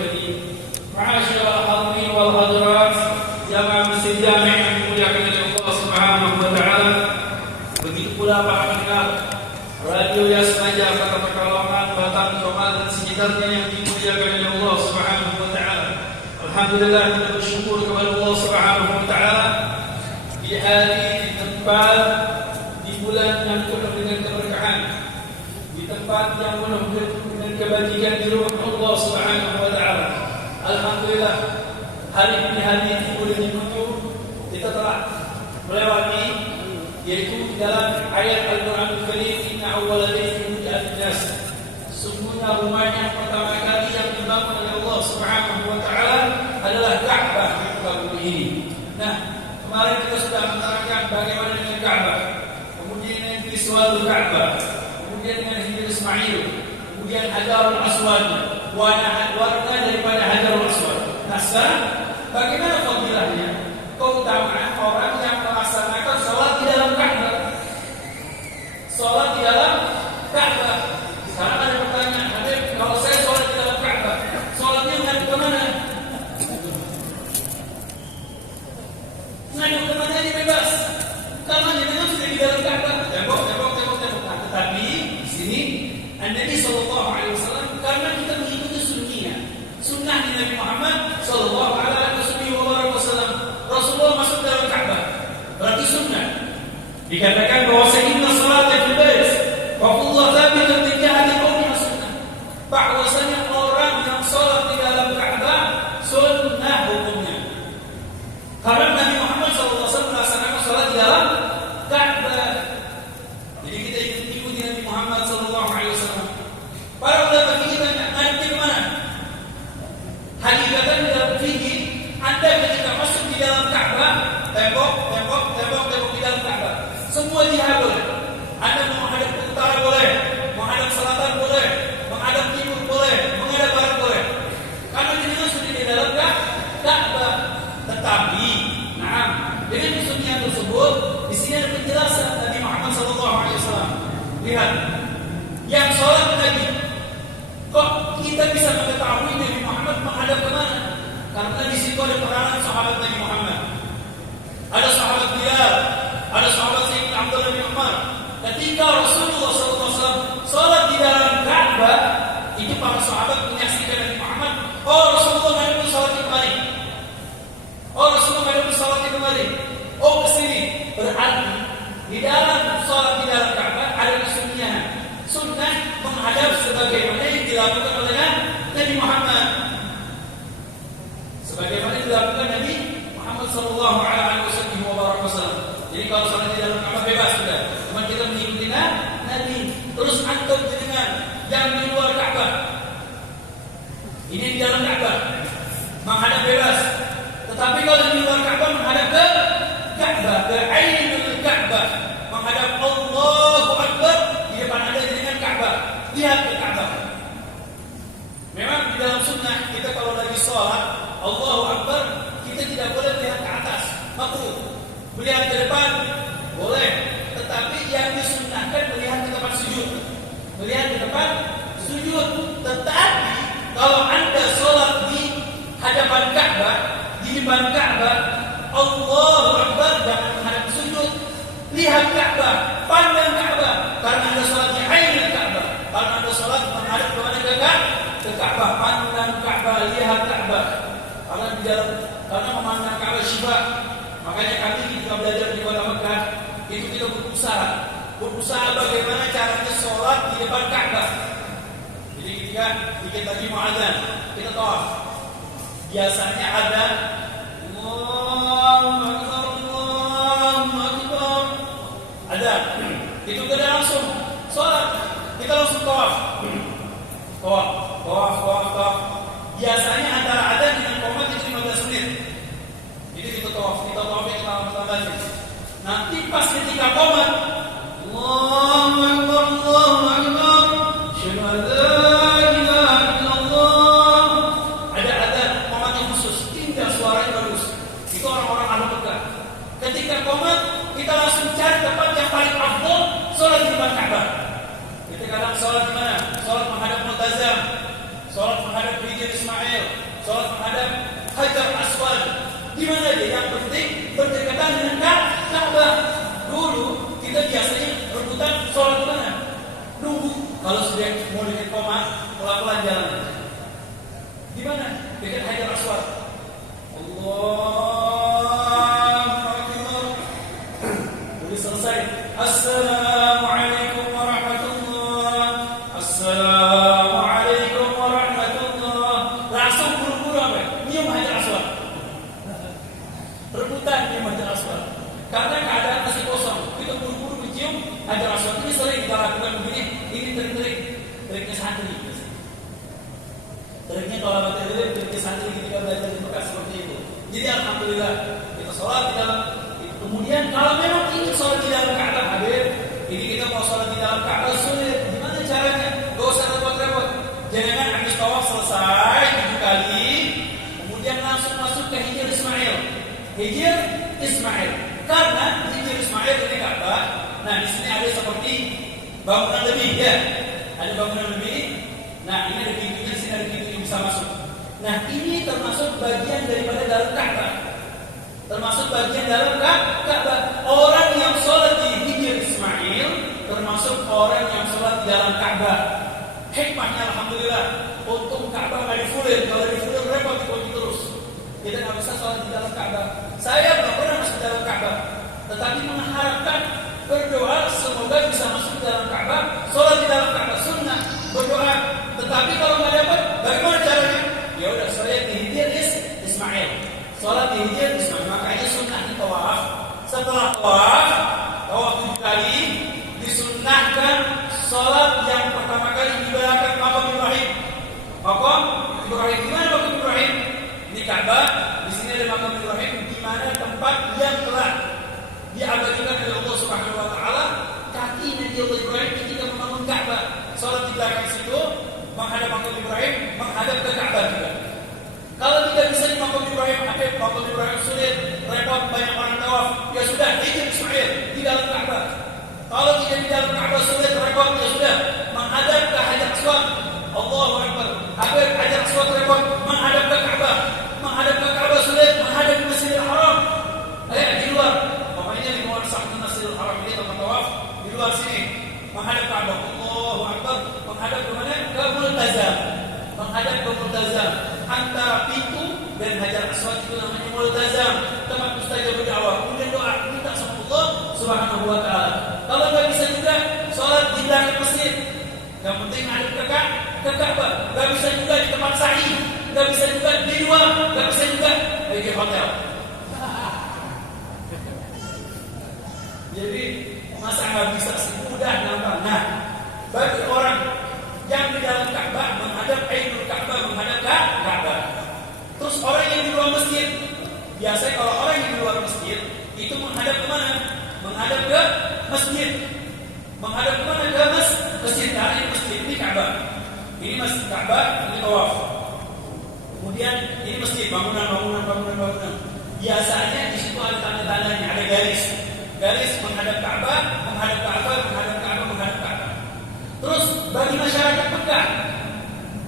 الكريم. معاشر الحاضرين والحاضرات jamaah masjid Jami' yang dimuliakan oleh Allah Subhanahu wa taala. Begitu pula para pendengar radio Yasmaja Kota Pekalongan, Batang, Comal dan sekitarnya yang dimuliakan oleh Allah Subhanahu wa taala. Alhamdulillah, kita bersyukur kepada Allah Subhanahu wa taala di hari, di tempat, di bulan yang penuh dengan keberkahan, di tempat yang penuh dengan kebajikan di rumah Allah Subhanahu wa taala. Alhamdulillah, hari ini hari di bulan ke-7 kita telah melewati, yaitu di dalam ayat Al-Quranul Karim, inna awwala baitin wudi'a lin-nas, sungguhnya rumah yang pertama kali yang dibangun oleh Allah Subhanahu wa taala adalah Ka'bah di muka bumi ini. Nah, kemarin kita sudah menerangkan bagaimana dengan Ka'bah, kemudian dengan visual Ka'bah, kemudian dengan Hijr Ismail, kemudian Hajarul Aswad, warna daripada Hajarul Aswad. Nah, sekarang bagaimana fadilahnya, keutamaan orang yang melaksanakan sholat di dalam Ka'bah? Sholat di dalam Ka'bah. Sekarang ada pertanyaan, Habib, kalau saya sholat di dalam Ka'bah, sholatnya menghadap ke mana? Menghadap ke mana ini bebas. Utamanya memang sudah di dalam Ka'bah. Tembok. Nah, tetapi di sini Nabi Sallallahu Alaihi Wasallam, karena kita mengikuti sunnah di Nabi Muhammad Sallallahu Alaihi Wasallam, Rasulullah masuk dalam Ka'bah, berarti sunnah. Dikatakan bahwa inna salata fil bait wa kullu thabitun fi jihati qawmi sunnah. Bahwasanya orang yang salat di dalam Ka'bah sunnah hukumnya. Karena Nabi Muhammad Sallallahu Alaihi Wasallam melaksanakan salat di dalam Ka'bah. Jadi kita ikuti Nabi Muhammad Sallallahu Alaihi Wasallam. Para ulama fikih tanya, nanti mana? Hakikatan dalam fikih, Anda ketika masuk di dalam Ka'bah, tembok di dalam Ka'bah, semua jihad boleh. Anda mau menghadap ke utara boleh, menghadap selatan boleh, menghadap timur boleh, menghadap barat boleh. Karena ini masuk di dalam Ka'bah. Tetapi, dengan kesunyian tersebut, di sini ada penjelasan Nabi Muhammad SAW. Lihat, yang sholat Nabi, kok kita bisa mengetahui Nabi Muhammad menghadap ke mana? Karena di situ ada peranan sahabat Nabi Muhammad. Ada sahabat Bilal, ada sahabat Sayyidina Abdullah bin Umar. Ketika Rasulullah SAW salat di dalam Ka'bah, itu para sahabat menyaksikan Nabi Muhammad. Oh, Rasulullah menghadap salat kembali. Oh, Rasulullah menghadap salat kembali. Oh, ke sini. Berarti di dalam salat di dalam Ka'bah ada kesunyian. Sunnah menghadap sebagaimana yang dilakukan oleh Nabi Muhammad. Sebagaimana yang dilakukan Nabi Muhammad Sallallahu Alaihi Wasallam. Jadi kalau sholat di dalam Ka'bah bebas sudah. Cuma kita mengikuti Nabi. Terus antum dengan yang di luar Ka'bah. Ini di dalam Ka'bah menghadap bebas. Tetapi kalau di luar Ka'bah menghadap ke Ka'bah, ke Ainul Ka'bah, menghadap Allahu Akbar. Di depan Anda dengan Ka'bah, lihat ke Ka'bah. Memang di dalam sunnah kita kalau lagi sholat Allahu Akbar, kita tidak boleh melihat ke atas, makruh. Melihat ke depan boleh, tetapi yang disunnahkan melihat ke tempat sujud. Melihat ke tempat sujud. Tetapi kalau Anda sholat di hadapan Ka'bah, di depan Ka'bah, Allahu Akbar, jangan menghadap sujud. Lihat Ka'bah, pandang Ka'bah. Karena Anda sholat di Ainul Ka'bah. Karena Anda sholat menghadap kepada ke Ka'bah, pandang Ka'bah, lihat Ka'bah. Karena memandang Ka'bah syifa. Makanya kami ketika belajar di Kota Mekah, itu kita berusaha bagaimana caranya sholat di depan Ka'bah. Jadi ketika kita lagi mau azan, kita tawaf. Biasanya ada Allahu Akbar. Ada. Itu kita langsung sholat. Kita langsung tawaf. Tawaf. Biasanya antara adzan dengan qomat itu 15 menit. Itu kita tawafnya kita tambah. Nanti pas ketika qomat, Allahu Akbar. Asyhadu an la ilaha illallah. Ada adzan qomat yang khusus, tinggal suaranya bagus. Itu orang-orang ahli Mekah. Ketika qomat, kita langsung cari tempat yang paling afdal, sholat di depan Ka'bah. Kita kadang sholat di mana? Sholat menghadap Multazam, sholat menghadap Hijr Ismail, sholat menghadap Hajar Aswad. Di mana dia? Yang penting berdekatan dengan Ka'bah. Dulu kita biasanya rebutan sholat di mana? Nunggu kalau sudah mau dekat koma, pelan-pelan jalan. Di mana? Dekat Hajar Aswad. Allahu Akbar. Udah selesai. Assalamualaikum warahmatullah. Assalamualaikum warahmatullah. Langsung buru-buru apa? Nyium Hajar Aswad. Rebutan nyium Hajar Aswad. Karena keadaan masih kosong, kita buru-buru mencium Hajar Aswad. Ini sering kita lakukan begini. Ini triknya santri. Triknya kalau baca dulu, triknya santri ketika belajar di Mekah seperti itu. Jadi alhamdulillah kita sholat di dalam. Kemudian kalau memang ingin sholat di dalam Ka'bah, hadir. Ini kita mau sholat di dalam Ka'bah sulit. Gimana caranya? Gak usah repot-repot. Jangan habis tawaf selesai 7 kali, kemudian langsung masuk ke Hijr Ismail. Hijr Ismail. Karena Hijr Ismail ini Ka'bah. Nah di sini ada seperti bangunan lebih ya. Ada bangunan lebih. Nah ini ada pintunya, sini ada pintu yang bisa masuk. Nah ini termasuk bagian daripada dalam Ka'bah. Termasuk bagian dalam Ka'bah. Orang yang sholat di Hijr Ismail termasuk orang yang sholat di dalam Ka'bah. Hikmahnya alhamdulillah. Untung Ka'bah nggak difulir. Kalau difulir repot dikunci terus. Kita nggak bisa sholat di dalam Ka'bah. Saya belum pernah masuk di dalam Ka'bah, tetapi mengharapkan, berdoa semoga bisa masuk di dalam Ka'bah, sholat di dalam Ka'bah sunnah, berdoa. Tetapi kalau nggak dapat, bagaimana caranya? Ya udah, saya di Hijr Ismail, sholat di Hijr Ismail. Makanya sunnah di tawaf. Setelah tawaf 7 kali, disunnahkan sholat yang pertama kali di belakang Maqam Ibrahim. Maqam Ibrahim, di mana Maqam Ibrahim? Di Ka'bah. Di sini ada Maqam Ibrahim, di mana tempat yang telah diabadikan oleh Allah Subhanahu wa taala. Kaki Nabi Allah Ibrahim ketika membangun Ka'bah, salat di belakang situ, menghadap Maqam Ibrahim, menghadap ke Ka'bah juga. Kalau tidak bisa di Maqam Ibrahim, Maqam Ibrahim sulit, repot, banyak orang tawaf. Ya sudah, Hijr Ismail di dalam Ka'bah. Kalau tidak di dalam Ka'bah sulit, repot, ya sudah, menghadap ke Hajar Aswad. Allahu Akbar. Hajar Aswad repot, menghadap ke Ka'bah. Menghadap ke Ka'bah sulit, menghadap ke Masjidil Haram. Di luar. Pokoknya di luar samping Masjidil Haram ini tempat tawaf, di luar sini menghadap Ka'bah. Allahu Akbar. Menghadap ke mana? Ke Multazam. Menghadap ke Multazam. Antara pintu dan Hajar Aswad itu namanya Multazam. Tempat mustajab berdakwah. Kemudian doa minta sama Allah Subhanahu wa taala. Kalau nggak bisa juga sholat di belakang masjid. Yang penting ada ke Ka'bah. Nggak bisa juga di tempat sa'i. Nggak bisa juga di luar. Nggak bisa juga di hotel. Jadi masa nggak bisa semudah nampak. Nah, bagi orang yang di dalam Ka'bah menghadap Ainul Ka'bah, menghadap Ka'bah. Terus orang yang di luar masjid, biasanya kalau orang yang di luar masjid itu menghadap ke mana? Menghadap ke masjid. Menghadap ke mana? Ke masjid. Karena ini masjid, ini Ka'bah. Ini masjid Ka'bah, ini tawaf. Kemudian ini masjid, bangunan. Biasanya di situ ada tanda-tandanya, ada garis. Garis menghadap Ka'bah, menghadap Ka'bah, menghadap Ka'bah, menghadap Ka'bah. Terus bagi masyarakat Mekah,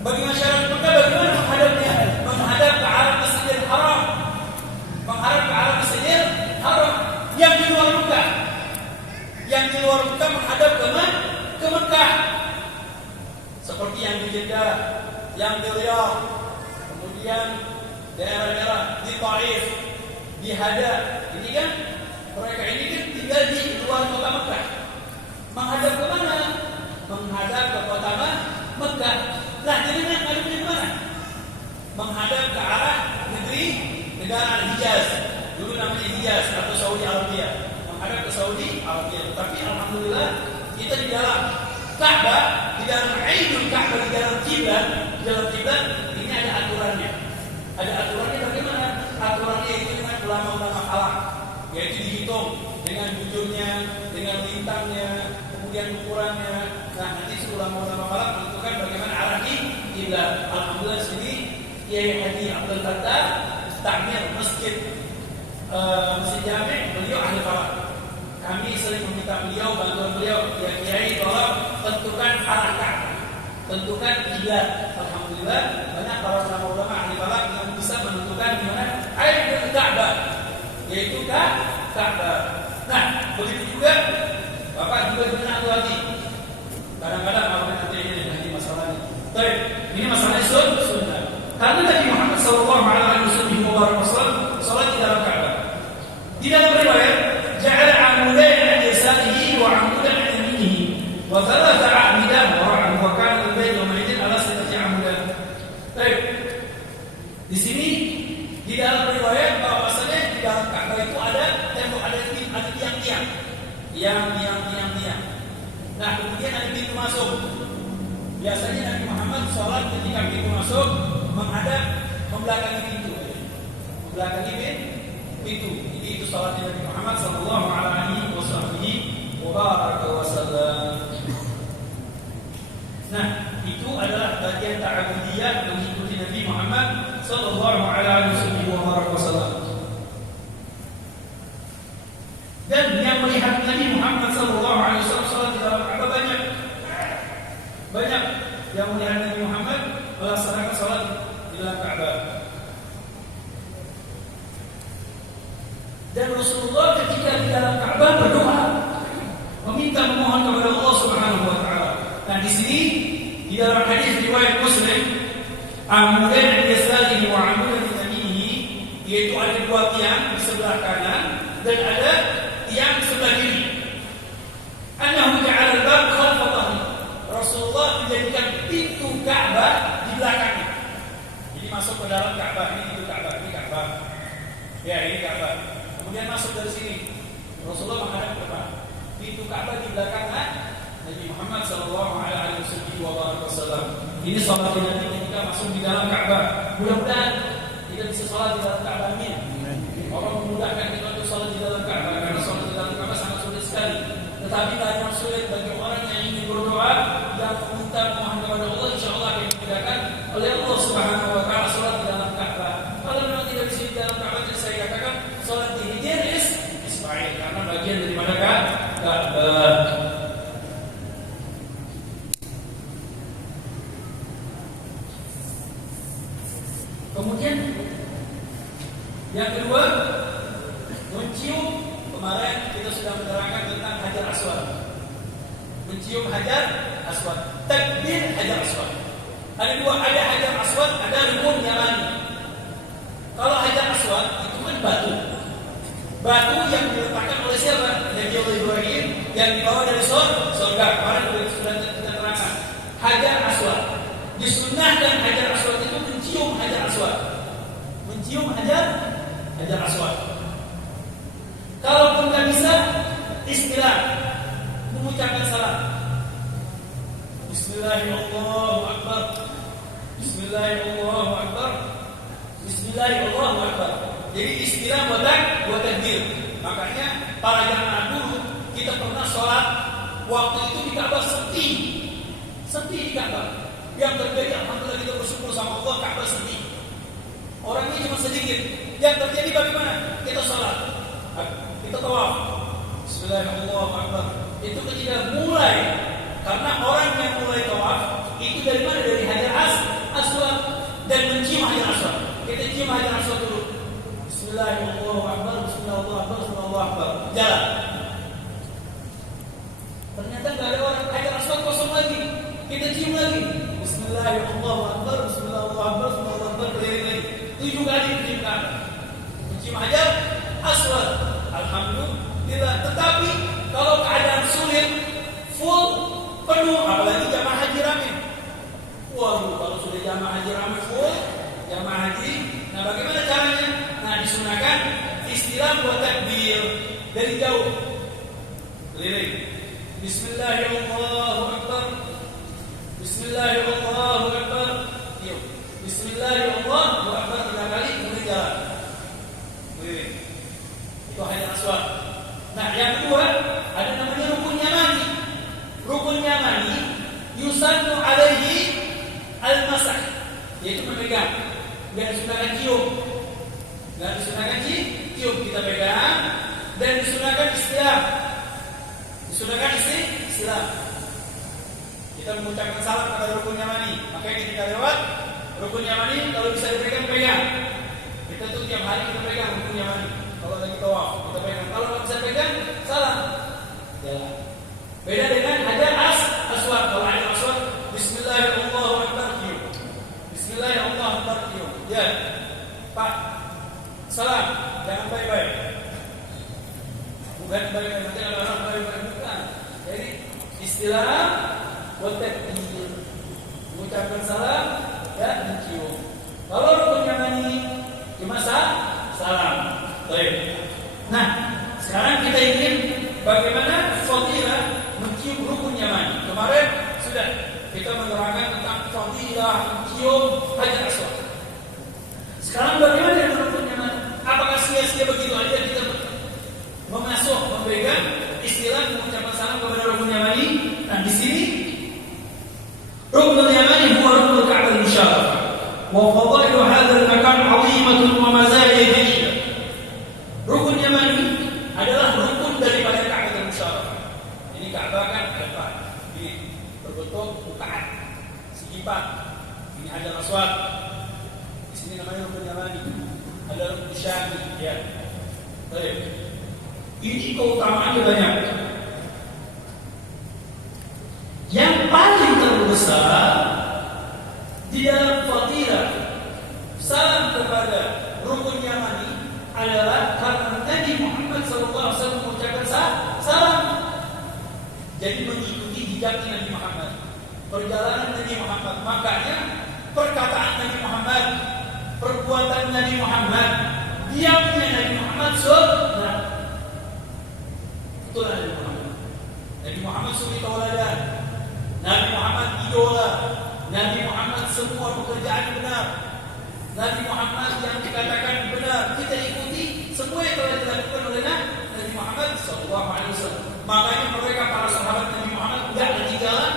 bagaimana menghadapnya? Menghadap ke arah Masjidil Haram. Menghadap ke arah Masjidil Haram. Yang di luar Mekah, menghadap ke Mekah. Seperti yang di Jeddah, yang di Riyadh, kemudian daerah-daerah di Taif, di Hada. Ini kan mereka ini kan tinggal di luar kota Mekah. Menghadap ke mana? Menghadap ke kota Mekah. Nah, jadi menghadap ke mana? Menghadap ke arah negara Hijaz. Dulu namanya Hijaz atau Saudi Arabia. Menghadap ke Saudi Arabia. Tapi alhamdulillah kita di dalam Ka'bah, di dalam Ainul Ka'bah, di dalam kiblat ini ada aturannya. Ada aturannya bagaimana? Aturannya itu dengan ulama-ulama falak, yaitu dihitung dengan bujurnya, dengan lintangnya, kemudian ukurannya. Nah, nanti ulama-ulama falak menentukan bagaimana arah kiblat. Alhamdulillah sini Kiai Haji Abdul Fattah Ta'mir Masjid Jami', beliau ahli falak. Kami sering meminta beliau, bantuan beliau, ya Kiai tolong tentukan arah Ka'bah, tentukan kiblat. Alhamdulillah banyak para yaitu Ka'bah. Nah, begitu juga Bapak juga benar hati. Kadang-kadang apa nanti ini masalahnya. Baik, ini masalahnya sunnah. Karena Nabi Muhammad sallallahu alaihi wasallam salat di dalam Ka'bah. Di dalam riwayat, ja'ala 'amudain 'an yasarihi wa 'amudan 'an yaminihi wa thalatha 'amidan wara'an wa kana al-bayt yawma idin 'ala sittati 'amudan. Baik. Di sini di dalam riwayat bahwasanya di dalam Ka'bah itu ada tembok, ada tiang-tiang. Tiang. Nah, kemudian ada pintu masuk. Biasanya Nabi Muhammad sholat ketika pintu masuk menghadap membelakangi pintu. Jadi itu sholatnya Nabi Muhammad sallallahu alaihi wasallam. Nah, itu adalah bagian ta'abudiyah mengikuti Nabi Muhammad sallallahu alaihi wasallam. Dan yang melihat Nabi Muhammad sallallahu alaihi wasallam salat di dalam Ka'bah banyak yang melihat Nabi Muhammad melaksanakan salat di dalam Ka'bah. Dan Rasulullah ketika di dalam Ka'bah berdoa, memohon kepada Allah Subhanahu wa taala. Nah, di sini di dalam hadis riwayat Muslim, amudan yasarihi wa amudan yaminihi, yaitu ada dua tiang di sebelah kanan dan ada tiang di sebelah kiri. Annahu ja'ala al-bab khalfa dhahri. Rasulullah menjadikan pintu Ka'bah di belakangnya. Jadi masuk ke dalam Ka'bah, ini pintu Ka'bah, ini Ka'bah. Ya, ini Ka'bah. Kemudian masuk dari sini. Rasulullah menghadap ke depan. Pintu Ka'bah di belakang Nabi Muhammad sallallahu alaihi wasallam. Ini salat Nabi ketika masuk di dalam Ka'bah. Mudah-mudahan kita bisa salat di dalam Ka'bah ini. Allah memudahkan kita untuk salat di dalam Ka'bah, karena salat di dalam Ka'bah sangat sulit sekali. Tetapi banyak sulit bagi orang yang ingin berdoa dan meminta mohon kepada Allah, insyaallah akan dimudahkan oleh Allah Subhanahu wa taala salat di dalam Ka'bah. Kalau memang tidak bisa di dalam Ka'bah, saya katakan salat di Hijr Ismail, karena bagian daripada Ka'bah. Kemudian yang kedua, mencium. Kemarin kita sudah menerangkan tentang Hajar Aswad. Mencium Hajar Aswad, takbir Hajar Aswad. Ada dua, ada Hajar Aswad, ada Rukun Yamani. Kalau Hajar Aswad itu kan batu yang diletakkan oleh siapa? Nabi Ibrahim yang dibawa dari surga. Kemarin sudah kita terangkan. Hajar Aswad disunnahkan, Hajar Aswad itu mencium Hajar Aswad. Mencium Hajar Aswad. Kalaupun tak bisa, istilah mengucapkan salam. Bismillahirrahmanirrahim. Bismillahirrahmanirrahim. Bismillahirrahmanirrahim. Jadi istilah buat takbir. Makanya para jamaah dulu kita pernah sholat waktu itu di Ka'bah sepi di Ka'bah. Yang terjadi, alhamdulillah kita bersyukur sama Allah, Ka'bah sepi. Orangnya cuma sedikit. Yang terjadi bagaimana? Kita sholat, kita tawaf. Bismillahirrahmanirrahim. Itu ketika mulai, karena orang yang mulai tawaf itu dari mana? Dari Hajar Aswad dan mencium Hajar Aswad. Kita cium Hajar Aswad dulu. Bismillahirrahmanirrahim. Bismillahirrahmanirrahim. Jalan. Ternyata nggak ada orang, Hajar Aswad kosong lagi. Kita cium lagi. Bismillahirrahmanirrahim. Bismillahirrahmanirrahim. Keliling lagi. 7 kali menciumkan. Mencium Hajar Aswad. Alhamdulillah. Tetapi kalau keadaan sulit, full, penuh, apalagi jamaah haji rame. Waduh, kalau sudah jamaah haji rame full, jamaah haji, nah bagaimana caranya? Nah, disunahkan istilah buat takbir dari jauh. Keliling. Bismillahirrahmanirrahim. Bismillahirrahmanirrahim. Yuk. Bismillahirrahmanirrahim. 3 kali kemudian jalan. Keliling. Itu Hajar Aswad. Nah, yang kedua ada namanya Rukun Yamani. Rukun Yamani yusannu alaihi al-masah, yaitu memegang. Enggak disunahkan cium. Enggak disunahkan cium, kita pegang, dan disunahkan istilah. Disunahkan istilah. Kita mengucapkan salam kepada Rukun Yamani. Makanya ketika lewat Rukun Yamani, kalau bisa dipegang, pegang. Kita tuh tiap hari kita pegang Rukun Yamani. kalau lagi tawaf kita pegang. Kalau nggak bisa pegang, salam. Jalan. Beda dengan hajar aswad. Kalau hajar aswad, Bismillahirrahmanirrahim. Bismillahirrahmanirrahim. Ya, Pak. Salam. Jangan baik-baik. Bukan baik-baik. Nanti ada orang baik-baik bukan. Jadi istilah watakbir, mengucapkan salam dan mencium. Kalau rukun yamani cuma salam. Baik. Nah, sekarang kita ingin bagaimana fadilah mencium rukun yamani. Kemarin sudah kita menerangkan tentang fadilah mencium hajar aswad. Sekarang bagaimana dengan rukun yamani? Apakah sia-sia begitu aja kita memegang istilah mengucapkan salam kepada rukun yamani? Nah, di sini rukun yamani huwa rukun Ka'bah al-Musharrafah. Wa fadailu hadzal makan 'azimatun wa mazaya jayyidah. Rukun yamani adalah rukun daripada Ka'bah al-Musharrafah. Ini Ka'bah kan depan, ini berbentuk bukaan, segi empat. Ini hajar aswad. Di sini namanya rukun yamani. Ada rukun syami, ya. Baik. Ini keutamaannya banyak. Yang paling terbesar di dalam fadilah salam kepada rukun yamani adalah karena Nabi Muhammad SAW mengucapkan salam. Jadi mengikuti jejaknya Nabi Muhammad, perjalanan Nabi Muhammad. Makanya perkataan Nabi Muhammad, perbuatan Nabi Muhammad, diamnya Nabi Muhammad sunnah. Itulah Nabi Muhammad. Nabi Muhammad suri tauladan. Nabi Muhammad idola. Nabi Muhammad semua pekerjaan benar. Nabi Muhammad yang dikatakan benar kita ikuti semua yang telah dilakukan oleh Nabi Muhammad SAW. Makanya mereka para sahabat Nabi Muhammad tidak ketinggalan.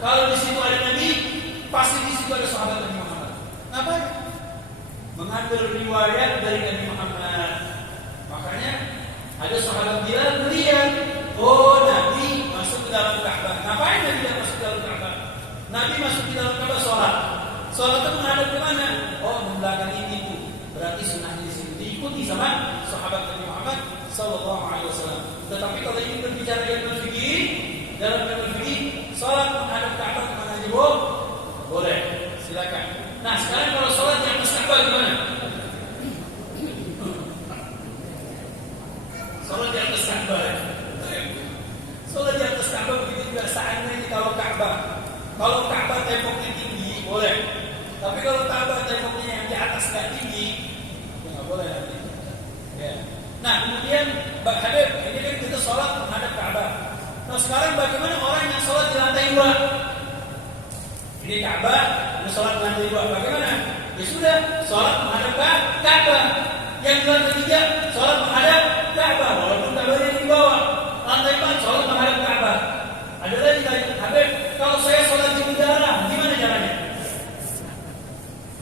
Kalau di situ ada Nabi, pasti di situ ada sahabat Nabi Muhammad. Ngapain? Mengambil riwayat dari Nabi Muhammad. Makanya ada sahabat bilang melihat, oh Nabi masuk ke dalam Ka'bah. Ngapain Nabi tidak masuk ke dalam Ka'bah? Nabi masuk ke dalam Ka'bah sholat. Sholat itu menghadap ke mana? Oh, membelakangi itu. Berarti sunnahnya di situ diikuti sama sahabat Nabi Muhammad SAW. Tetapi kalau ingin berbicara ilmu fikih, dalam ilmu fikih, sholat menghadap Ka'bah kemana aja boleh. Silakan. Nah, sekarang kalau sholat yang atas Ka'bah gimana? Sholat di atas Ka'bah. Sholat di atas Ka'bah begitu juga seandainya kalau Ka'bah. Kalau Ka'bah temboknya tinggi, boleh. Tapi kalau Ka'bah temboknya yang di atas nggak tinggi, itu nggak boleh nanti. Ya. Nah, kemudian Mbak Habib, ini kan kita sholat menghadap Ka'bah. Nah, sekarang bagaimana orang yang sholat di lantai 2? Ini Ka'bah, ini sholat di lantai 2. Bagaimana? Ya sudah, sholat menghadap Ka'bah. Yang di lantai 3, sholat menghadap Ka'bah. Walaupun Ka'bahnya di bawah. Lantai 4, sholat menghadap Ka'bah. Ada lagi tanya, Habib, kalau saya sholat di udara, gimana caranya?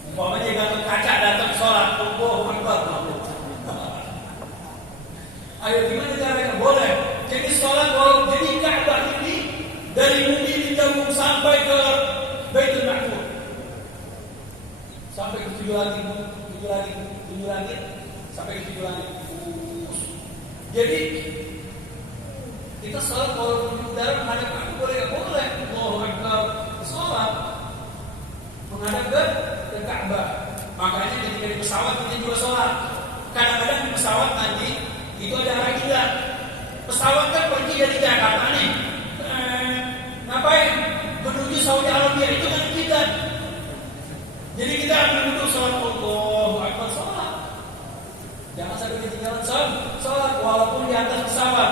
Umpamanya Gatot Kaca datang sholat, Allahu Akbar. Ayo gimana caranya? Boleh. Jadi sholat walau jadi Ka'bah ini dari bumi dijambung sampai ke Baitul Ma'mur, sampai ke 7 langit, sampai ke 7 langit. Jadi kita sholat walaupun di udara menghadap Ka'bah boleh nggak? Boleh. Allahu Akbar. Sholat menghadap ke Ka'bah. Makanya ketika di pesawat kita juga sholat. Kadang-kadang di pesawat nanti itu ada arah kiblat. Pesawat kan pergi dari Jakarta nih. Ngapain? Menuju Saudi Arabia, itu kan kiblat. Jadi kita akan duduk sholat. Allahu Akbar, sholat. Jangan sampai ketinggalan sholat walaupun di atas pesawat.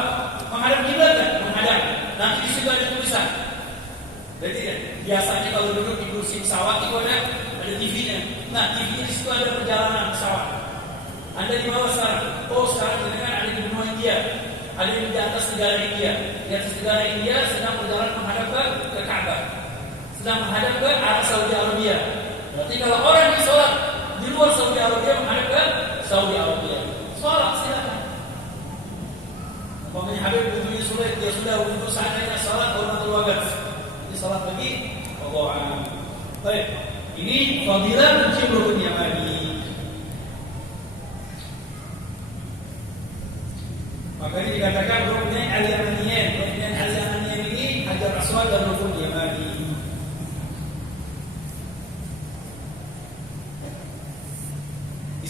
Menghadap kiblat kan? Menghadap. Nanti di situ ada tulisan. Berarti kan? Biasanya kalau duduk di kursi pesawat itu ada TV-nya. Nah, TV-nya di situ ada perjalanan pesawat. Anda di bawah sekarang. Oh, sekarang kan ada di benua India. Ada di atas negara India. Di atas negara India sedang berjalan menghadap ke Ka'bah. Sedang menghadap ke arah Saudi Arabia. Berarti kalau orang yang sholat di luar Saudi Arabia menghadap ke Saudi Arabia, sholat silakan. Umpamanya Habib butuhnya sulit, dia sudah untuk seandainya sholat hormatul wagat. Ini sholat lagi, Allahu a'lam. Baik, ini fadilah mencium rukun yamani.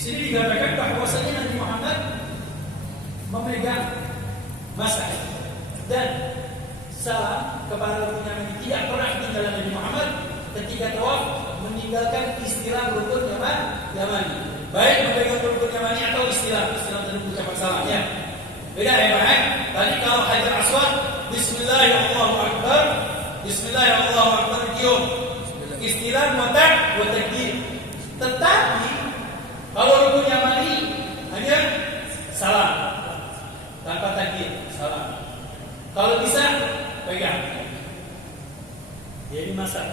sini dikatakan bahwasanya Nabi Muhammad memegang masa dan salam kepada rukun Yamani. Tidak pernah tinggal Nabi Muhammad ketika tawaf meninggalkan istilah rukun Yamani. Baik memegang rukun Yamani atau istilah tadi ucapan salam ya. Beda ya Pak. Tadi kalau Hajar Aswad Bismillahirrahmanirrahim. Bismillahirrahmanirrahim. Cium. Istilah mutak wa takbir. Tetapi kalau rukun Yamani hanya salam tanpa takbir, salam. Kalau bisa pegang. Jadi masak.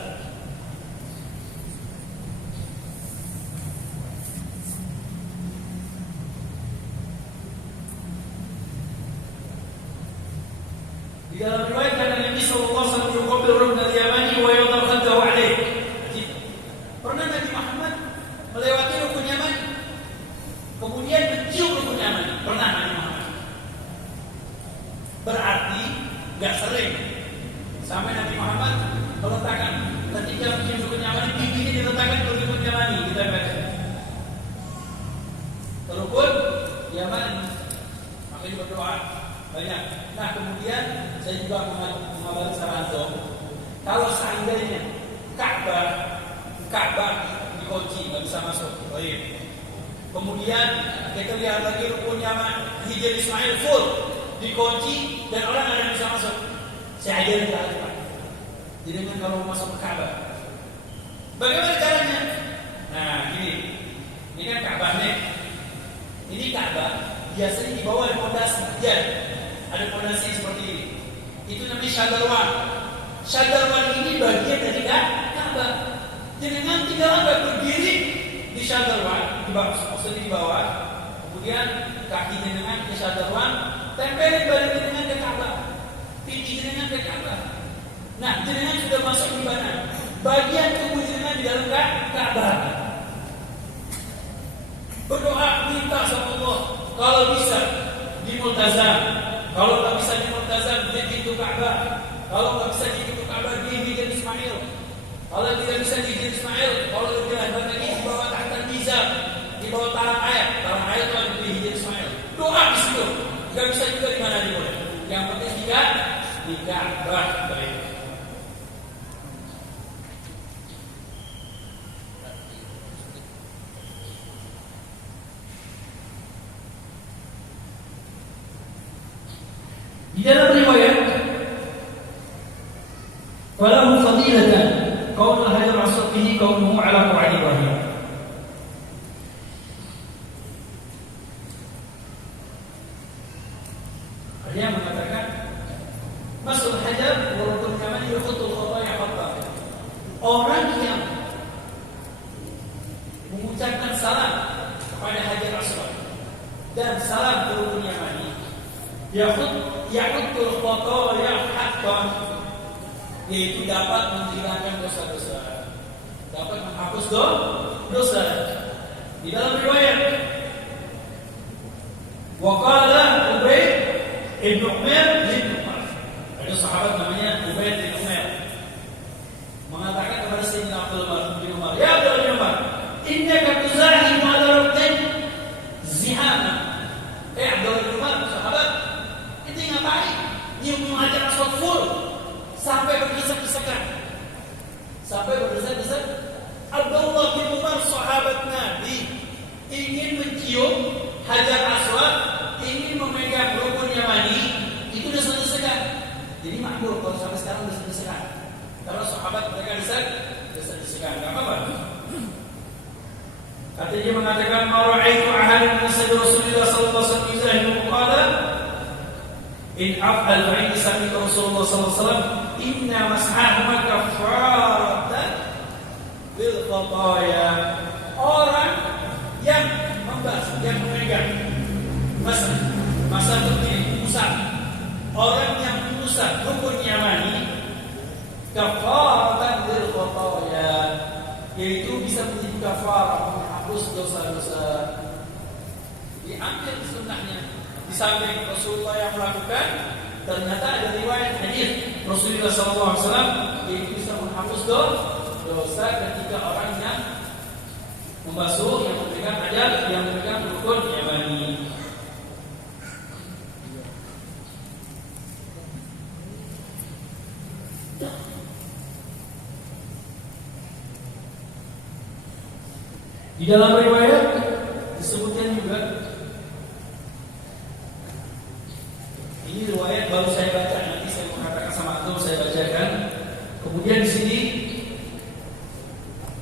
Di dalam riwayat Nabi sallallahu alaihi wasallam yuqabbil rukn al-yamani wa yadhar khaddahu alaih. Pernah Nabi Muhammad melewati rukun Yamani, kemudian mencium rukun Yamani. Pernah Nabi Muhammad. Berarti enggak sering. Sampai Nabi Muhammad meletakkan ketika mencium rukun Yamani, pipinya diletakkan ke rukun Yamani. Kita baca. Rukun Yamani. Makanya berdoa banyak. Nah kemudian saya juga mengabarkan secara antum, kalau seandainya Ka'bah dikunci nggak bisa masuk, baik. Kemudian kita lihat lagi rukun Yaman, Hijr Ismail full dikunci dan orang ada yang bisa masuk. Saya ajarin ke Pak. Jadi kalau masuk ke Ka'bah, bagaimana caranya? Nah ini kan Ka'bah nih. Ini Ka'bah biasanya di bawah ada fondasi, ya. Ada fondasi seperti ini. Itu namanya Syadalwan. Syadalwan ini bagian dari Ka'bah. Jangan tinggal Anda berdiri di Syadalwan, di bawah, maksudnya di bawah. Kemudian kaki jenengan ke Syadalwan, tempelin badan jenengan ke Ka'bah. Pipi jenengan ke Ka'bah. Nah, jenengan sudah masuk di mana? Bagian tubuh jenengan di dalam Ka'bah. Berdoa minta sama Allah. Kalau bisa di Multazam. Kalau nggak bisa di Multazam, di pintu Ka'bah. Kalau nggak bisa di pintu Ka'bah, di Hijr Ismail. Kalau tidak bisa di Hijr Ismail, kalau lebih lanjut lagi di bawah tahta Nizam, di bawah talang ayat. Talang ayat itu ada di Hijr Ismail. Doa di situ. Nggak bisa juga di mana di boleh. Yang penting di Ka'bah. Baik. Di dalam riwayat falahu fadilatan qaul Hajar Aswad bihi qaunuhu ala Qur'an Ibrahim. Ada yang mengatakan Masul Hajar wa rukun Yamani yakhutul khataya khatta. Orang yang mengucapkan salam kepada Hajar Aswad dan salam ke rukun Yamani Ya'udul khotoya haqqan, yaitu dapat menghilangkan dosa-dosa, dapat menghapus dosa. Di dalam riwayat waqala Ubayd ibn Umair bin Umar, ada sahabat namanya Ubayd bin Umair, mengatakan kepada Sayyidina Abdullah bin Umar, ya Abdullah bin Umar, innaka tuzahimu ala ruknin zihama. Abdullah bin Umar, sahabat, ngapain? Nyium Hajar Aswad full sampai berdesak-desakan. Abdullah bin Umar sahabat Nabi ingin mencium Hajar Aswad, ingin memegang rukun Yamani, itu desak-desakan. Jadi makmur kalau sampai sekarang desak-desakan. Kalau sahabat mereka desak-desakan, enggak apa-apa. Katanya mengatakan mara'aitu ahadan min Rasulullah sallallahu alaihi wasallam qala in af'al fa'in sami Rasulullah sallallahu alaihi wasallam inna mas'ahuma kafaratan bil khataya. Orang yang membasuh, yang memegang masa berdiri pusat, orang yang pusat rukun Yamani kafaratan bil khataya, yaitu bisa menjadi kafarah, menghapus dosa-dosa. Diambil sunnahnya. Di samping Rasulullah yang melakukan, ternyata ada riwayat hadis Rasulullah SAW yaitu bisa menghapus dosa ketika orang yang membasuh, yang memegang malaikat ada yang memegang rukun yamani. Di dalam riwayat disebutkan juga, ini riwayat baru saya baca, nanti saya mengatakan sama antum, saya bacakan. Kemudian di sini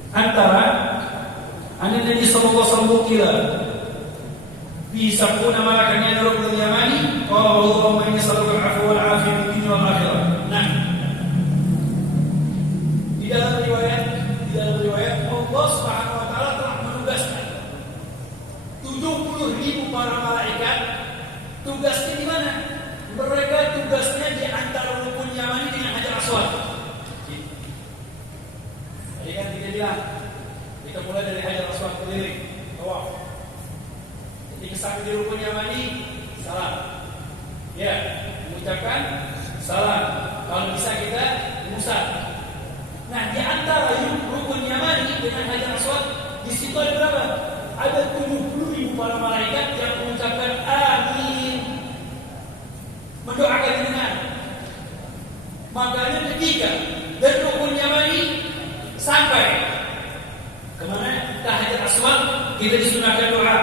antara Nabi sallallahu alaihi wasallam kira fi sabuna malakan yadrub bil yamani qala Allahumma inni as'aluka al-'afwa wal 'afiyata fid dunya wal akhirah. Nah, di dalam riwayat Allah Subhanahu wa taala telah menugaskan 70.000 para malaikat. Tugasnya di mana? Mereka tugasnya di antara rukun yamani dengan hajar aswad. Tadi kan kita bilang, kita mulai dari hajar aswad keliling, tawaf. Jadi sampai di rukun yamani, salam. Ya, mengucapkan salam. Kalau bisa kita musab. Nah, di antara rukun yamani dengan hajar aswad, di situ ada berapa? Ada 70.000 para malaikat yang mengucapkan amin, mendoakan dengan. Makanya ketika dari rukun yamani sampai kemana? Ke hajar aswad, kita disunahkan doa.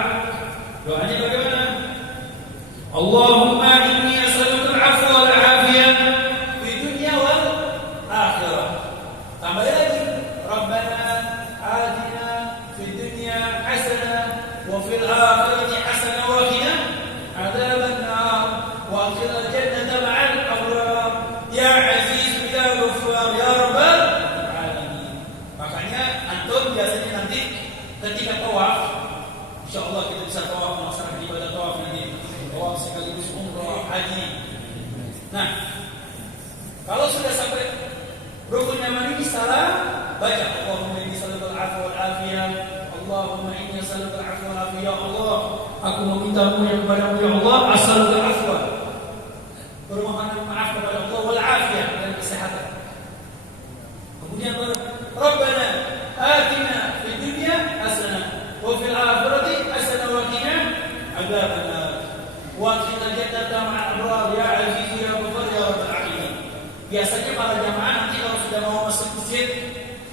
Doanya bagaimana? Allahumma inni as'aluka al-'afwa wal 'afiyah fid dunya wal akhirah. Tambah lagi, Rabbana atina fid dunya hasanah wa fil akhirati hasanah wa qina adzaban nar wa adkhilna al-jannata ma'al abrar ya aziz ya ghaffar ya rabbal alamin. Makanya antum biasanya nanti ketika tawaf, insyaallah kita bisa tawaf, melaksanakan ibadah tawaf nanti, tawaf sekaligus umrah haji. Nah, kalau sudah sampai rukun yamani salam, baca Allahumma inni as'aluka al-'afwa wal 'afiyah. Allahumma inni as'aluka al-'afwa wal 'afiyah. Ya Allah, aku memintamu yang kepadamu ya Allah, as'aluka al-'afwa. Bermohon maaf kepada Allah wal 'afiyah, dan kesehatan. Kemudian Rabbana atina fid dunya hasanah wa fil akhirati hasanah wa qina adzaban nar wa adkhilna al-jannata ma'al abrar ya aziz ya ghaffar ya rabbal alamin. Biasanya para jamaah nanti kalau sudah mau masuk masjid,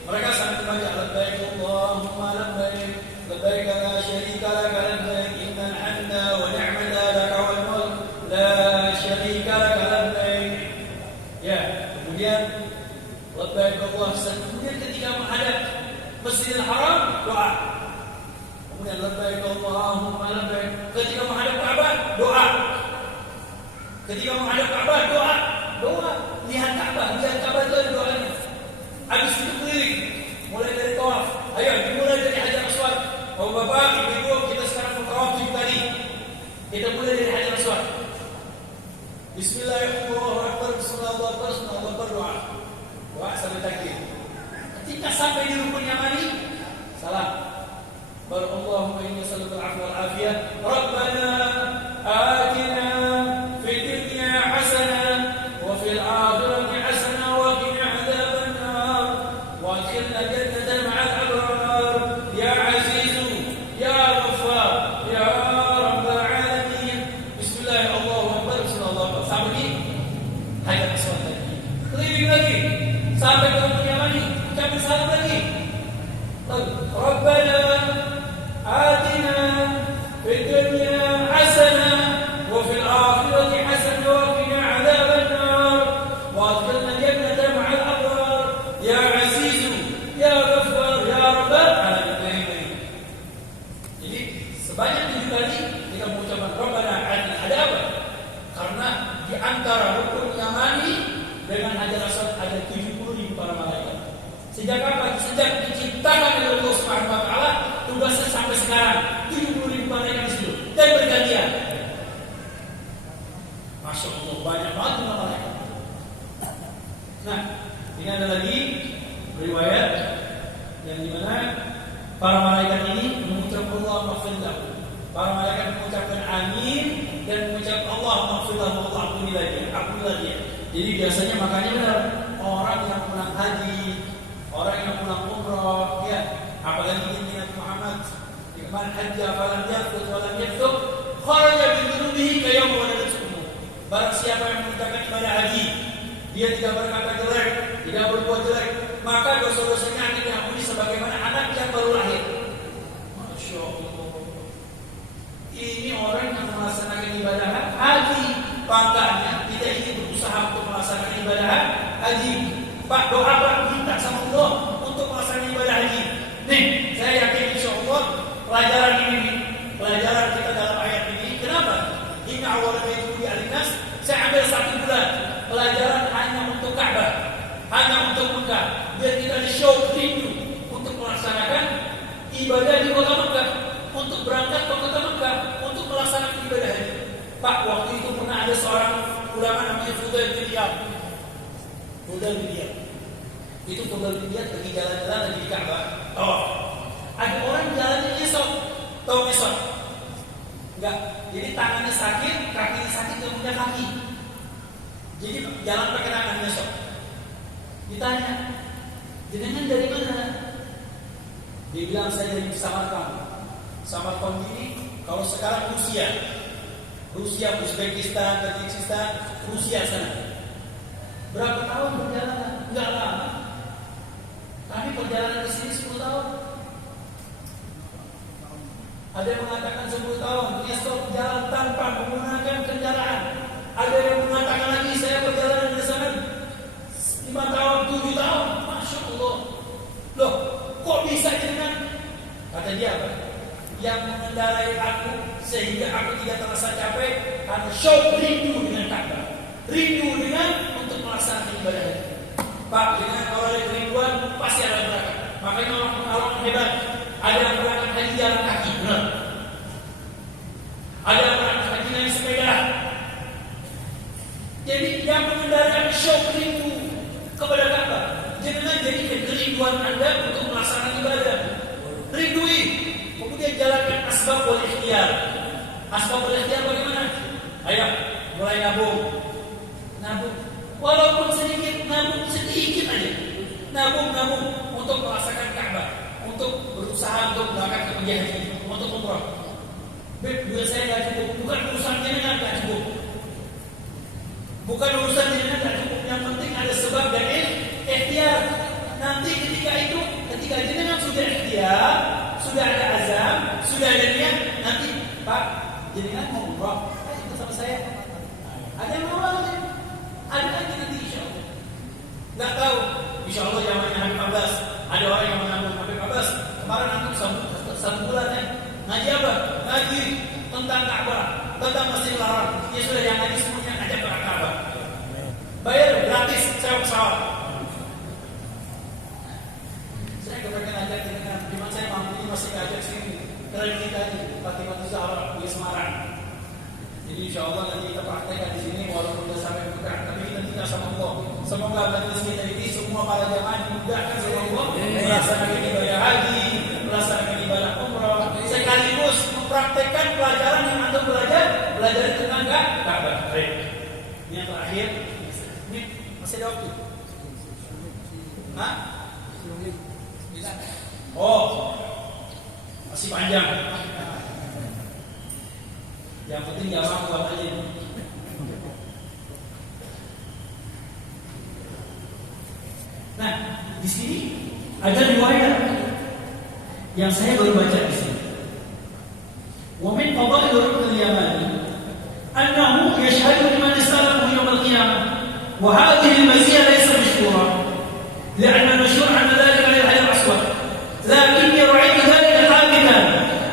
mereka sambil membaca labbaik Allahumma labbaik labbaik la syarika lak labbaik innal hamda wa ni'mata lak wal mulk la syarika lak labbaik. Ya, kemudian labbaik Allahumma. Kemudian ketika menghadap Masjidil Haram, doa. Kemudian labbaik Allahumma labbaik. Ketika menghadap Ka'bah, doa. Ketika menghadap Ka'bah, doa. Doa, lihat Ka'bah itu ada doanya. Habis itu keliling, mulai dari tawaf. Ayo dimulai dari hajar aswad. Oh bapak, ibu, kita sekarang mau tawaf tadi. Kita mulai dari hajar aswad. Bismillahirrahmanirrahim. Bismillahirrahmanirrahim. Doa. Doa sampai takbir. Ketika sampai di rukun yamani, salam. Baru Allahumma inni as'aluka al-'afwa wal 'afiyah. Rabbana atina fid dunya hasanah wa fil akhirati hasanah wa qina adzaban nar wa adkhilna al-jannata ma'al abrar ya aziz ya ghaffar ya rabbal alamin. Bismillah, Allahu akbar, bismillah. Sampai hajar aswad lagi. Keliling lagi sampai ke rukun yamani, ucapkan salam lagi. Rabbana atina fid dunya hasanah wa fil akhirati hasanah wa qina adzaban nar wa adkhilna al-jannata ma'al abrar ya aziz ya ghaffar ya rabbal alamin. Jadi sebanyak 7 kali kita mengucapkan Rabbana atina. Ada apa? Karena di antara rukun yamani dengan hajar aswad ada 70.000 para malaikat. Sejak kapan? Sejak diciptakan oleh Allah Subhanahu wa taala, tugasnya sampai sekarang 70.000 malaikat di situ dan bergantian. Masya Allah, banyak banget malaikat. Nah, ini ada lagi riwayat yang dimana para malaikat ini mengucapkan Allah maghfirlah. Para malaikat mengucapkan amin dan mengucapkan Allah maghfirlah, Allah ampunilah dia. Jadi biasanya makanya benar, orang yang pulang haji, orang yang pulang umroh, ya, apalagi ini Nabi Muhammad Man hajja falam yarfut walam yafsuq kharaja min dhunubihi ka yaum waladatu ummuh. Barang siapa yang mengerjakan ibadah haji, dia tidak berkata jelek, tidak berbuat jelek, maka dosa-dosanya akan diampuni sebagaimana anak yang baru lahir. Masya Allah. Ini orang yang melaksanakan ibadah haji, bangkanya kita ini berusaha untuk melaksanakan ibadah haji. Pak, doa Pak, minta sama Allah untuk melaksanakan ibadah haji. Nih, saya yakin insya Allah pelajaran ini, pelajaran kita dalam ayat ini. Kenapa? Inna awwala baitin wudi'a lin-nas. Saya ambil 1 bulan pelajaran hanya untuk Ka'bah, hanya untuk Mekah. Biar kita di-show rindu untuk melaksanakan ibadah di kota Mekah, untuk berangkat ke kota Mekah, untuk melaksanakan ibadah haji. Pak, waktu itu pernah ada seorang ulama namanya Fudail bin Iyad. Fudail bin Iyad. Itu Fudail bin Iyad lagi jalan-jalan lagi di Ka'bah. Ada orang jalannya nyesot. Tahu nyesot? Enggak. Jadi tangannya sakit, kakinya sakit, gak punya kaki. Jadi jalan pakai tangan nyesot. Ditanya, jenengan dari mana? Dia bilang saya dari Samarkand. Samarkand ini kalau sekarang Rusia, Uzbekistan, Tajikistan, Rusia sana. Berapa tahun perjalanan? Enggak lama. Kami perjalanan ke sini 10 tahun. Ada yang mengatakan 10 tahun, nyesot jalan tanpa menggunakan kendaraan. Ada yang mengatakan lagi saya perjalanan ke sana 5 tahun, 7 tahun. Masya Allah. Loh, kok bisa jenengan? Kata dia apa? Yang mengendarai aku sehingga aku tidak terasa capek karena syauq rindu dengan Ka'bah, rindu dengan untuk melaksanakan ibadah haji. Pak, dengan orang yang kerinduan pasti ada berangkat. Makanya orang hebat. Ada yang berangkat haji jalan kaki, benar. Ada yang berangkat haji naik sepeda. Jadi yang mengendarai syauq rindu kepada Ka'bah, jangan jadikan kerinduan Anda untuk melaksanakan ibadah. Rindui, kemudian jalankan asbab wal ikhtiyar. Asbab wal ikhtiyar bagaimana? Ayo, mulai nabung. Walaupun sedikit, nabung sedikit aja. Nabung untuk melaksanakan Ka'bah, untuk berusaha untuk berangkat ke haji, untuk umrah. Duit saya nggak cukup, bukan urusan jenengan nggak cukup. Bukan urusan jenengan nggak cukup. Yang penting ada sebab dan ikhtiar. Nanti ketika jenengan sudah ikhtiar, sudah ada azam, sudah ada niat, nanti Pak, jenengan mau umrah, ayo ikut sama saya. Ada yang mau aja, ada lagi nanti insya Allah. Nggak tahu, insya Allah zamannya Habib Abbas, ada orang yang menanggung Habib Abbas. Kemarin antum satu bulan ya, ngaji apa? Ngaji tentang Ka'bah, tentang Masjidil Haram. Ya sudah, yang ngaji semuanya ngajak ke Ka'bah. Bayar gratis, sewa pesawat. Saya kepengen ajak dengan, cuma saya mampunya masih ngajak sini. Keren kita ini, Fatimah Zahra di Semarang. Jadi insya Allah nanti kita praktekkan di sini walaupun sudah sampai bukan, tapi kita minta sama Allah. Semoga majelis kita ini semua para jamaah dimudahkan sama Allah melaksanakan ibadah haji, melaksanakan ibadah umrah, sekaligus mempraktekkan pelajaran yang Anda belajar tentang Ka'bah. Baik. Ini yang terakhir. Ini masih ada waktu. Hah? Oh, masih panjang. Yang penting jamaah kuat aja. Nah, di sini ada riwayat yang saya baru baca di sini. Wa min fadail rukn al-yamani annahu yashhadu liman istalamu yawm al-qiyamah wa hadhihi al-maziyya laysa mashkura li'anna al-mashhur 'an dhalika lil-hajar al-aswad lakinni ra'aytu dhalika thabitan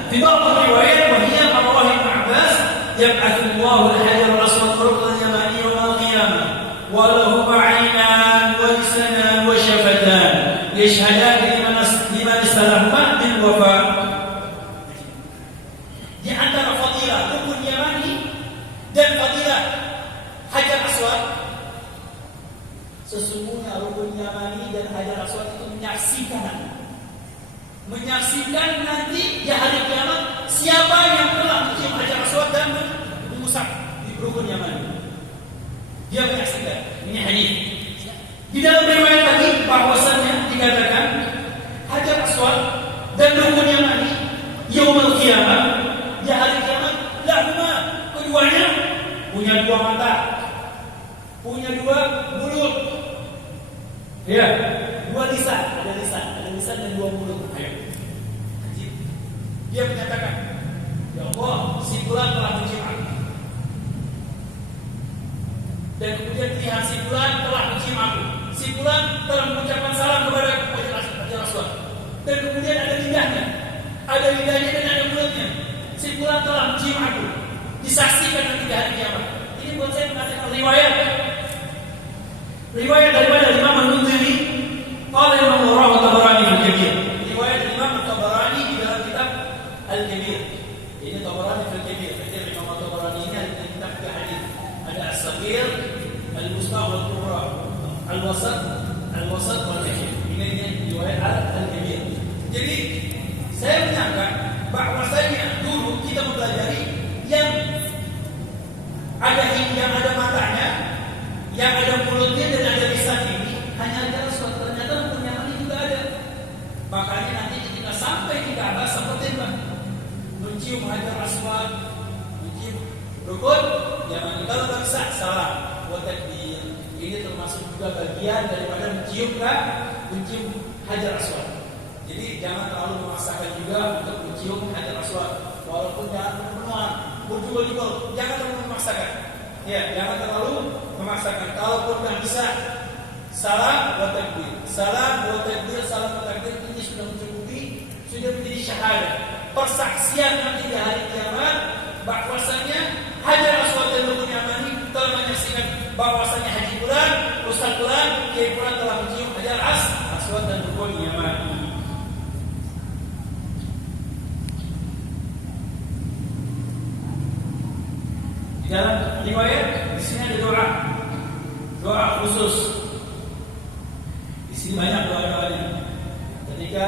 fi ba'd al-riwayat wa hiya rawah Ibn Abbas yab'athu Allahu al-hajar al-aswad rukn al-yamani yawm al-qiyamah wa lahu 'aynan wa lisanan wa shafatan yashhadani liman istalahuma bil wafa. Di antara fadilah rukun yamani dan fadilah hajar aswad, sesungguhnya rukun yamani dan hajar aswad itu menyaksikan nanti di hari kiamat siapa yang telah mencium hajar aswad dan mengusap di rukun yamani. Dia menyaksikan. Ini hadis. Di dalam riwayat lagi bahwasannya dikatakan hajar aswad dan rukun yamani yaum punya dua mata, punya dua mulut, ya, dua lisan, ada lisan dan dua mulut. Dia menyatakan, ya Allah, si fulan telah mencium aku. Dan kemudian lihat si fulan telah mencium aku. Si fulan telah mengucapkan salam kepada Hajar Aswad. Dan kemudian ada lidahnya dan ada mulutnya. Si fulan telah mencium aku. Disaksikan nanti di hari kiamat. Ini buat saya mengatakan riwayat daripada Imam Al-Munziri, qala Imam Tabarani Al-Kabir. Riwayat Imam Tabarani di dalam kitab Al-Kabir. Ini Tabarani Al-Kabir. Jadi Imam Tabarani ini ada kitab hadis. Ada As-Saghir, Al-Wusta wal-Kubra, Al-Wasat wal-Kabir. Ini riwayat Al-Kabir. Jadi saya menyangka bahwasanya dulu kita mempelajari yang ada matanya, yang ada mulutnya dan ada lisan ini hanya ada suatu, ternyata penyamaan juga ada. Makanya nanti ketika sampai di Ka'bah seperti itu, mencium Hajar Aswad, mencium rukun, jangan kalau tak sah salah buat takbir. Ini termasuk juga bagian daripada mencium Hajar Aswad. Jadi jangan terlalu memaksakan juga untuk mencium Hajar Aswad, walaupun jangan berpenuhan, berjubel-jubel, jangan terlalu memaksakan. Ya, jangan terlalu memaksakan. Kalaupun nggak bisa, salam buat takbir, salam buat takbir ini sudah mencukupi, sudah menjadi syahadat, persaksian nanti di hari kiamat bahwasanya Hajar Aswad dan Rukun Yamani telah menyaksikan bahwasanya Haji Fulan, Ustaz Fulan, Kiai Fulan telah mencium Hajar Aswad dan Rukun Yamani. Dalam riwayat di sini ada doa khusus. Di sini banyak doa-doanya. Ketika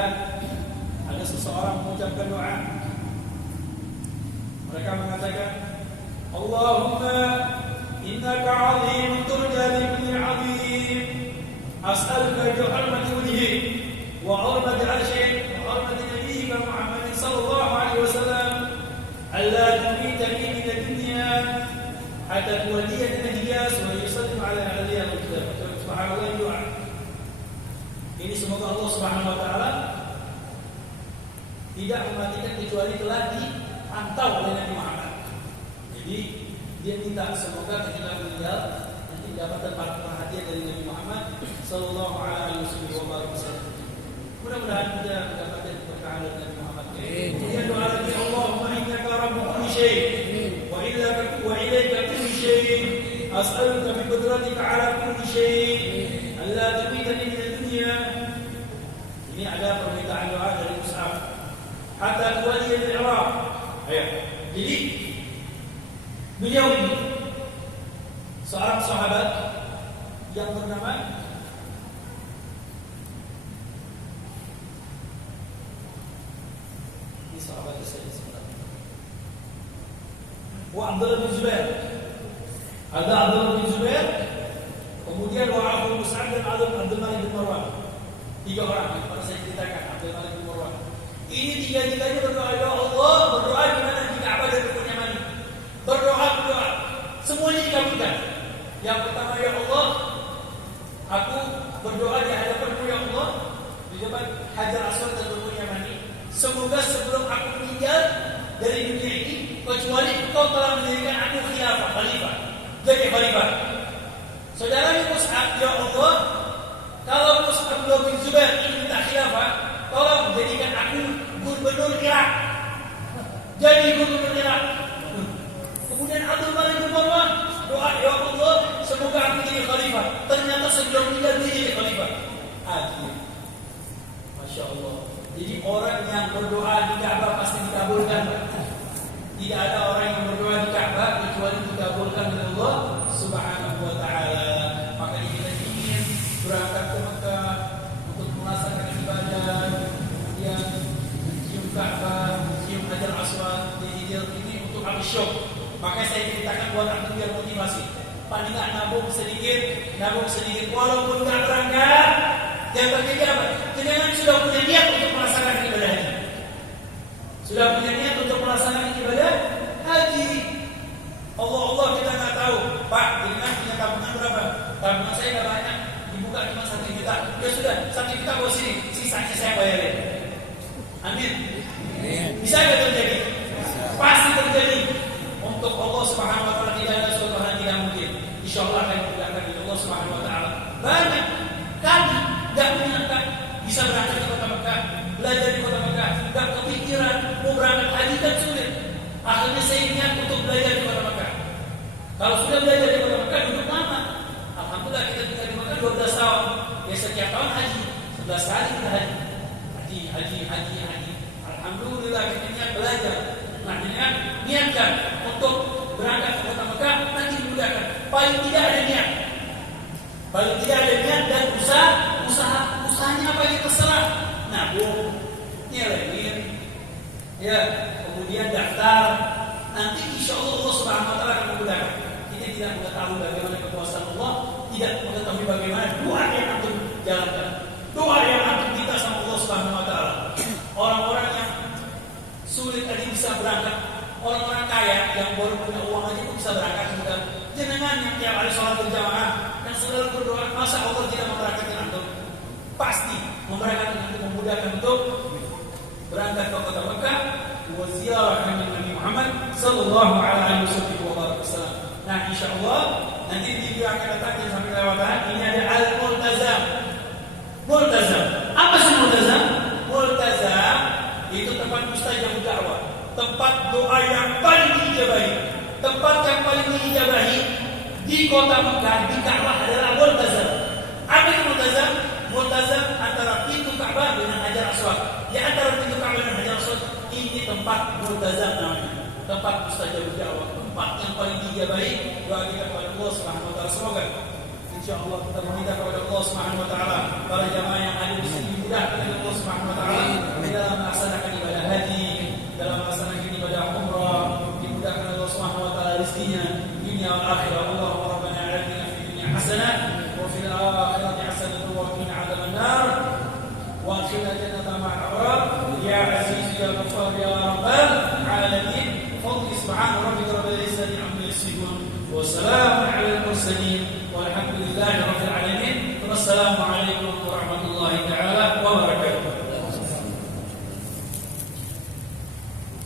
ada seseorang mengucapkan doa, mereka mengatakan, Allahumma innaka 'azimun turja bi kulli 'azim, as'aluka bi hurmati wajhik wa 'urmati 'arsyik wa 'urmati nabiyyika Muhammadin sallallahu alaihi wasallam alla tumitani min ad-dunya hatta tuwalliyani al-hijaz wa yusallimu ala nabiyyina Muhammad. Subhanallah, doa ini semoga Allah Subhanahu wa taala tidak mematikan kecuali telah dipantau oleh Nabi Muhammad. Jadi dia minta semoga ketika meninggal nanti mendapatkan perhatian dari Nabi Muhammad sallallahu alaihi wasallam. Mudah-mudahan kita mendapatkan keberkahan dari Nabi Muhammad. Kemudian doa lagi, Allahumma innaka rabbu kulli syai' wa ilaika kulli syai', as'aluka bi qudratika ala kulli syai' alla tumitani min ad-dunya. Ini ada permintaan doa dari Mus'ab. Hatta tuwalliya al-Iraq. Jadi beliau ini seorang sahabat yang bernama sahabat saya sebenarnya Abdullah bin Zubair. Ada Abdullah bin Zubair, kemudian Abu Mus'ab dan Abdul Malik bin Marwan. 3 orang yang pada saya ceritakan, Abdul Malik bin Marwan. Ini 3-tiganya berdoa, ya Allah, berdoa di mana di Ka'bah dan Rukun Yamani. Berdoa, semuanya dikabulkan. Yang pertama, ya Allah, aku berdoa di hadapan-Mu ya Allah, di depan Hajar Aswad dan Rukun Yamani. Semoga sebelum aku meninggal dari dunia ini, kecuali Engkau telah menjadikan aku khalifah. Jadi khalifah. Saudara Mus'ab, ya Allah, kalau Mus'ab bin Zubair ini minta khilafah, tolong jadikan aku gubernur Irak. Jadi gubernur Irak. Kemudian Abdul Malik bin Marwan doa, ya Allah, semoga aku jadi khalifah. Ternyata sebelum meninggal dia jadi khalifah. Akhir. Masya Allah. Jadi orang yang berdoa di Ka'bah pasti dikabulkan. Tidak ada orang yang berdoa di Ka'bah kecuali dikabulkan oleh Allah Subhanahu wa taala. Makanya kita ingin berangkat ke Mekah untuk melaksanakan ibadah, kemudian mencium Ka'bah, mencium Hajar Aswad, Hijaz ini untuk al-syuk. Makanya saya ceritakan buat aku biar motivasi. Paling nggak nabung sedikit, walaupun nggak berangkat. Yang terjadi apa? Jangan sudah punya niat untuk melaksanakan ibadah haji. Sudah punya niat untuk melaksanakan ibadah haji. Allah kita nggak tahu. Pak, dengan punya tabungan berapa? Tabungan saya nggak banyak, dibuka cuma 1 juta. Ya sudah, 1 juta bawa sini, sisanya saya bayarin. Amin. Bisa nggak terjadi? Pasti terjadi. Untuk Allah Subhanahu Wa Taala tidak ada suatu hal yang tidak mungkin. Insya Allah akan dimudahkan oleh Allah Subhanahu Wa Taala. Banyak kami nggak menyangka bisa berangkat ke kota Mekah, belajar di kota Mekah, nggak kepikiran mau berangkat haji kan sulit. Akhirnya saya niat untuk belajar di kota Mekah. Kalau sudah belajar di kota Mekah duduk lama. Alhamdulillah kita tinggal di Mekah 12 tahun. Ya setiap tahun haji, 11 kali kita haji. Alhamdulillah kita niat belajar. Nah, niatkan untuk berangkat ke kota Mekah, nanti dimudahkan. Paling tidak ada niat. Dan usahanya apa yang terserah. Nabung, nyelemin, ya, kemudian daftar. Nanti insya Allah Subhanahu Wa Taala akan memudahkan. Kita tidak mengetahui bagaimana kekuasaan Allah, tidak mengetahui bagaimana doa yang antum jalankan, doa yang antum minta sama Allah Subhanahu Wa Taala. Orang-orang yang sulit tadi bisa berangkat, orang-orang kaya yang baru punya uang aja pun bisa berangkat juga. Jenengan yang tiap hari sholat berjamaah yang selalu berdoa, masa Allah tidak memberangkatkan antum? Pasti memberangkatkan antum, memudahkan untuk berangkat ke kota Mekah, wa ziarah Nabi Muhammad sallallahu alaihi wasallam. Nah, insyaallah nanti di video akan datang sampai lewatan ini ada al-multazam. Multazam. Apa sih multazam? Multazam itu tempat mustajab dakwah, tempat doa yang paling diijabahi, tempat yang paling diijabahi di kota Mekah, di Ka'bah adalah multazam. Apa itu multazam? Multazam antara pintu Ka'bah dengan Hajar Aswad. Di antara pintu Ka'bah dan Hajar Aswad ini tempat multazam namanya, tempat mustajab dakwah, tempat yang paling diijabahi doa kita kepada Allah Subhanahu Wa Taala. Semoga insyaallah kita meminta kepada Allah Subhanahu Wa Taala para jamaah yang ada di sini dimudahkan oleh Allah Subhanahu Wa Taala dalam melaksanakan ibadah haji, dalam melaksanakan ibadah umrah, dimudahkan oleh Allah Subhanahu Wa Taala rezekinya dunia wal akhirah. Allahumma rabbana atina fid dunya hasanah wa fil akhirati hasanah wa qina adzaban nar wa qina jannata ma'ar ya aziz ya ghafar ya rabbal alamin. Fadli subhana rabbika rabbil izzati amma yasifun wa salamun alal mursalin